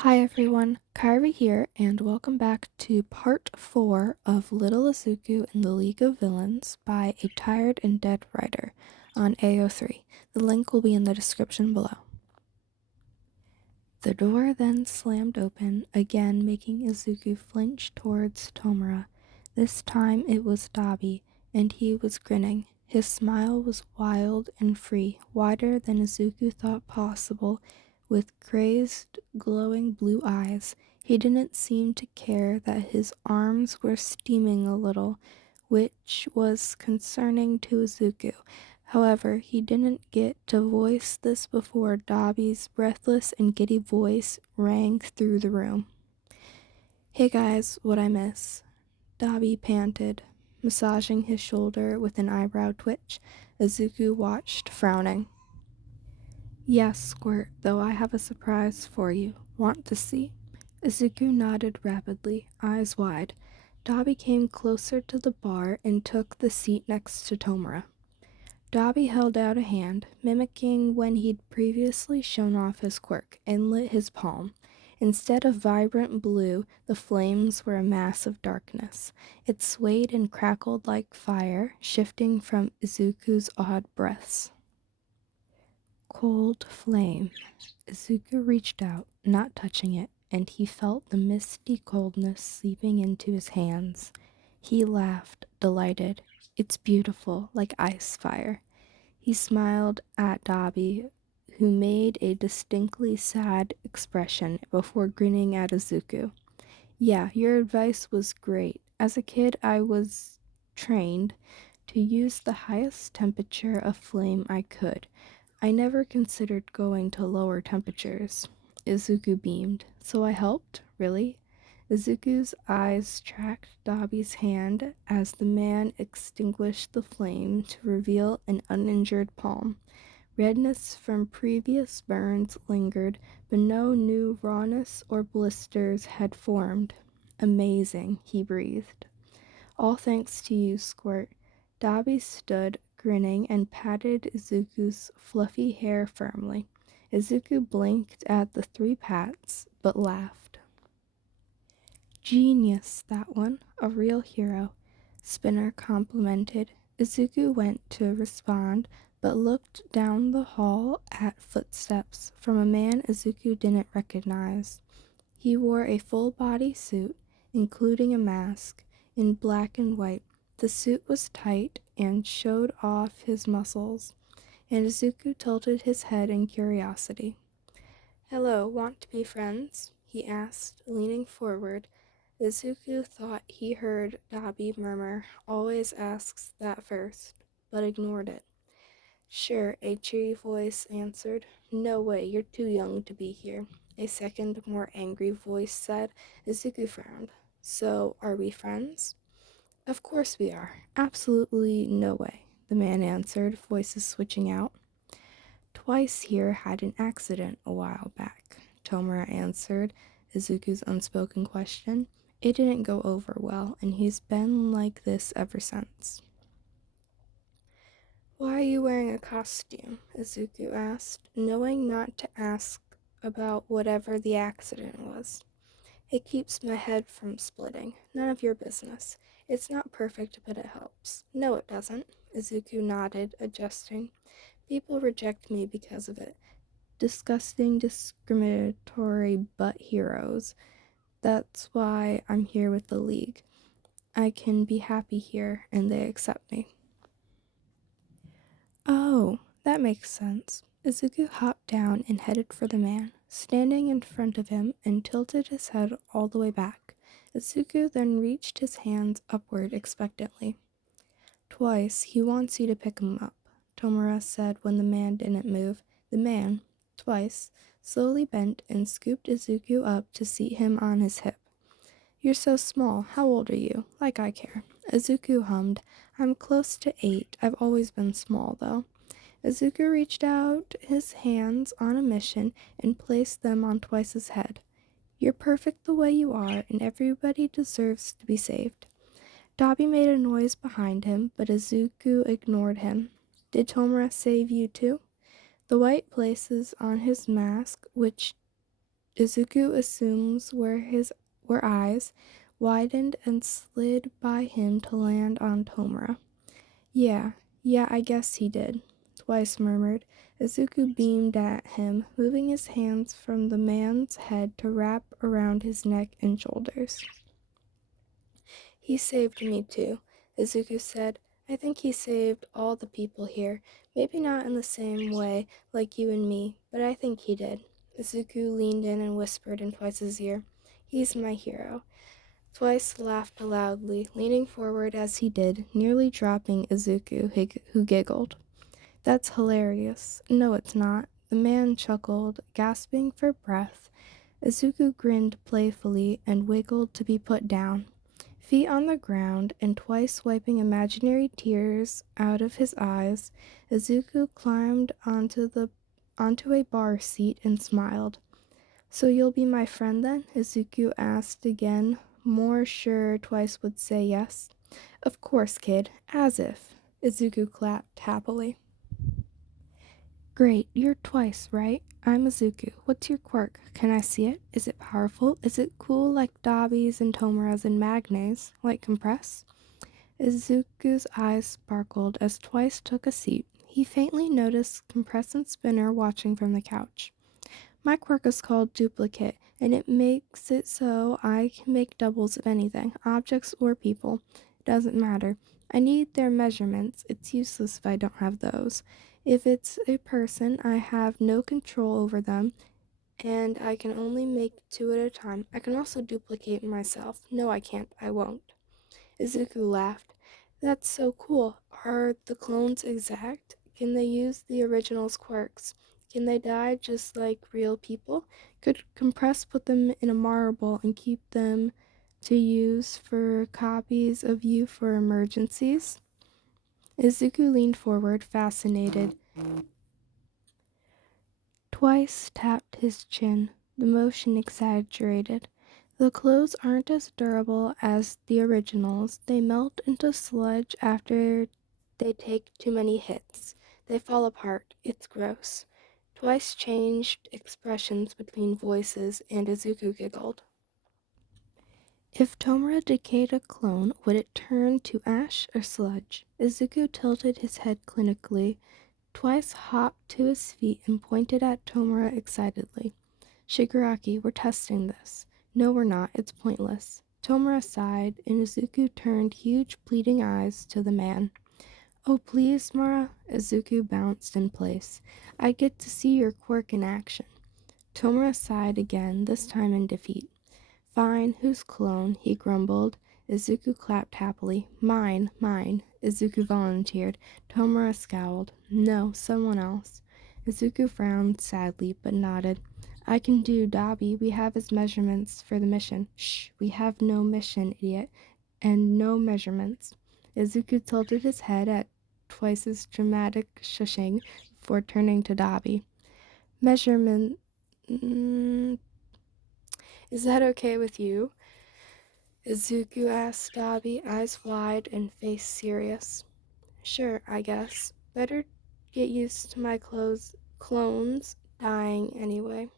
Hi everyone, Kyrie here, and welcome back to part 4 of Little Izuku in the League of Villains by A Tired and Dead Writer on AO3. The link will be in the description below. The door then slammed open, again making Izuku flinch towards Tomura. This time it was Dabi, and he was grinning. His smile was wild and free, wider than Izuku thought possible, with crazed, glowing blue eyes. He didn't seem to care that his arms were steaming a little, which was concerning to Izuku. However, he didn't get to voice this before Dobby's breathless and giddy voice rang through the room. "Hey guys, what'd I miss?" Dobby panted, massaging his shoulder with an eyebrow twitch. Izuku watched, frowning. "Yes, Squirt, though I have a surprise for you. Want to see?" Izuku nodded rapidly, eyes wide. Dobby came closer to the bar and took the seat next to Tomura. Dobby held out a hand, mimicking when he'd previously shown off his quirk, and lit his palm. Instead of vibrant blue, the flames were a mass of darkness. It swayed and crackled like fire, shifting from Izuku's odd breaths. Cold flame. Izuku reached out, not touching it, and he felt the misty coldness seeping into his hands. He laughed, delighted. "It's beautiful, like ice fire." He smiled at Dabi, who made a distinctly sad expression before grinning at Izuku. "Yeah, your advice was great. As a kid, I was trained to use the highest temperature of flame I could. I never considered going to lower temperatures." Izuku beamed. "So I helped? Really?" Izuku's eyes tracked Dabi's hand as the man extinguished the flame to reveal an uninjured palm. Redness from previous burns lingered, but no new rawness or blisters had formed. "Amazing," he breathed. "All thanks to you, Squirt." Dabi stood, grinning, and patted Izuku's fluffy hair firmly. Izuku blinked at the 3 pats, but laughed. "Genius, that one. A real hero," Spinner complimented. Izuku went to respond, but looked down the hall at footsteps from a man Izuku didn't recognize. He wore a full-body suit, including a mask, in black and white. The suit was tight and showed off his muscles, and Izuku tilted his head in curiosity. "Hello, want to be friends?" he asked, leaning forward. Izuku thought he heard Dabi murmur, "Always asks that first," but ignored it. "Sure," a cheery voice answered. "No way, you're too young to be here," a second, more angry voice said. Izuku frowned. "So, are we friends?" "Of course we are. Absolutely no way," the man answered, voices switching out. "Twice here had an accident a while back," Tomura answered Izuku's unspoken question. "It didn't go over well, and he's been like this ever since." "Why are you wearing a costume?" Izuku asked, knowing not to ask about whatever the accident was. "It keeps my head from splitting. None of your business. It's not perfect, but it helps." "No, it doesn't." Izuku nodded, adjusting. "People reject me because of it. Disgusting, discriminatory butt heroes. That's why I'm here with the League. I can be happy here, and they accept me." "Oh, that makes sense." Izuku hopped down and headed for the man, standing in front of him, and tilted his head all the way back. Izuku then reached his hands upward expectantly. "Twice, he wants you to pick him up," Tomura said when the man didn't move. The man, twice, slowly bent and scooped Izuku up to seat him on his hip. "You're so small. How old are you? Like I care." Izuku hummed. "I'm close to 8. I've always been small, though." Izuku reached out his hands on a mission and placed them on Twice's head. "You're perfect the way you are, and everybody deserves to be saved." Dabi made a noise behind him, but Izuku ignored him. "Did Tomura save you too?" The white places on his mask, which Izuku assumes where eyes widened and slid by him to land on Tomura. Yeah, I guess he did, Twice murmured. Izuku beamed at him, moving his hands from the man's head to wrap around his neck and shoulders. He saved me too, Izuku said. I think he saved all the people here. Maybe not in the same way like you and me, but I think he did. Izuku leaned in and whispered in Twice's ear, He's my hero. Twice laughed loudly, leaning forward as he did, nearly dropping Izuku, who giggled. That's hilarious. No, it's not. The man chuckled, gasping for breath. Izuku grinned playfully and wiggled to be put down. Feet on the ground and Twice wiping imaginary tears out of his eyes, Izuku climbed onto a bar seat and smiled. So you'll be my friend then? Izuku asked again, more sure Twice would say yes. Of course, kid, as if. Izuku clapped happily. Great, you're Twice, right? I'm Izuku. What's your quirk? Can I see it? Is it powerful? Is it cool like Dabi's and Tomura's and Magne's? Like Compress? Izuku's eyes sparkled as Twice took a seat. He faintly noticed Compress and Spinner watching from the couch. My quirk is called Duplicate, and it makes it so I can make doubles of anything, objects or people. It doesn't matter. I need their measurements. It's useless if I don't have those. If it's a person, I have no control over them, and I can only make two at a time. I can also duplicate myself. No, I can't. I won't. Izuku laughed. That's so cool. Are the clones exact? Can they use the original's quirks? Can they die just like real people? Could Compress put them in a marble and keep them to use for copies of you for emergencies? Izuku leaned forward, fascinated. Twice tapped his chin, the motion exaggerated. The clothes aren't as durable as the originals. They melt into sludge after they take too many hits. They fall apart. It's gross. Twice changed expressions between voices, and Izuku giggled. If Tomura decayed a clone, would it turn to ash or sludge? Izuku tilted his head clinically. Twice hopped to his feet and pointed at Tomura excitedly. Shigaraki, we're testing this. No, we're not. It's pointless. Tomura sighed, and Izuku turned huge pleading eyes to the man. Oh, please, Mura. Izuku bounced in place. I get to see your quirk in action. Tomura sighed again, this time in defeat. Fine, whose clone? He grumbled. Izuku clapped happily. Mine. Izuku volunteered. Tomura scowled. No, someone else. Izuku frowned sadly, but nodded. I can do Dabi. We have his measurements for the mission. Shh, we have no mission, idiot. And no measurements. Izuku tilted his head at Twice's dramatic shushing before turning to Dabi. Measurement... Is that okay with you? Izuku asked Dabi, eyes wide and face serious. Sure, I guess. Better get used to my clones dying anyway.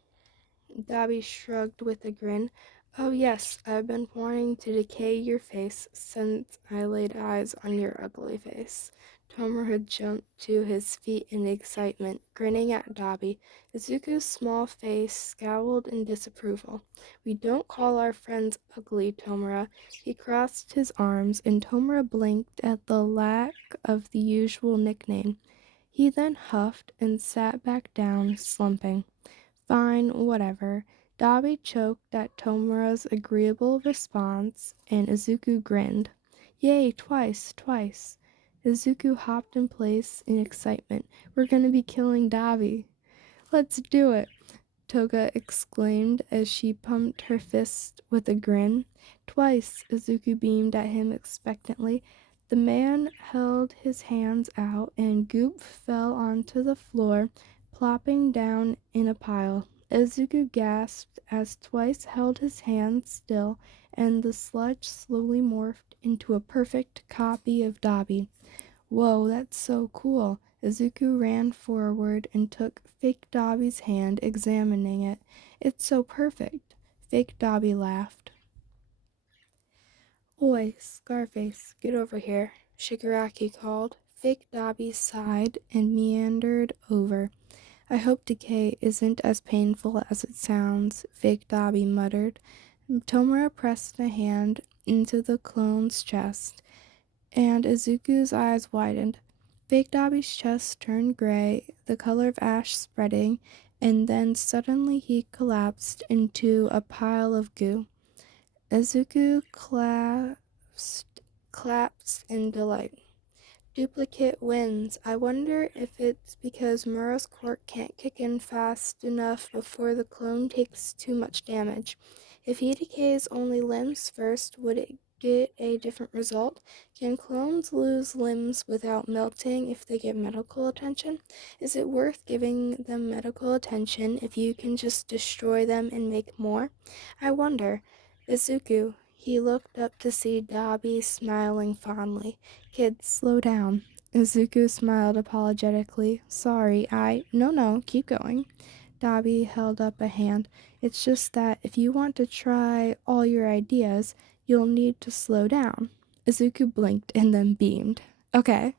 Dabi shrugged with a grin. Oh yes, I've been wanting to decay your face since I laid eyes on your ugly face. Tomura jumped to his feet in excitement, grinning at Dabi. Izuku's small face scowled in disapproval. We don't call our friends ugly, Tomura. He crossed his arms, and Tomura blinked at the lack of the usual nickname. He then huffed and sat back down, slumping. Fine, whatever. Dabi choked at Tomura's agreeable response, and Izuku grinned. Yay, twice. Izuku hopped in place in excitement. We're gonna be killing Dabi. Let's do it, Toga exclaimed as she pumped her fist with a grin. Twice, Izuku beamed at him expectantly. The man held his hands out, and goop fell onto the floor, plopping down in a pile. Izuku gasped as Twice held his hands still, and the sludge slowly morphed into a perfect copy of Dabi. Whoa, that's so cool. Izuku ran forward and took fake Dabi's hand, examining it. It's so perfect. Fake Dobby laughed. Oi, Scarface, get over here, Shigaraki called. Fake Dobby sighed and meandered over. I hope decay isn't as painful as it sounds, Fake Dobby muttered. Tomura pressed a hand into the clone's chest, and Izuku's eyes widened. Fake Dobby's chest turned gray, the color of ash spreading, and then suddenly he collapsed into a pile of goo. Izuku clasped in delight. Duplicate wins. I wonder if it's because Mura's quirk can't kick in fast enough before the clone takes too much damage. If he decays only limbs first, would it get a different result? Can clones lose limbs without melting if they get medical attention? Is it worth giving them medical attention if you can just destroy them and make more? I wonder. Izuku. He looked up to see Dobby smiling fondly. Kids, slow down. Izuku smiled apologetically. Sorry, No, keep going. Dobby held up a hand. It's just that if you want to try all your ideas, you'll need to slow down. Izuku blinked and then beamed. Okay,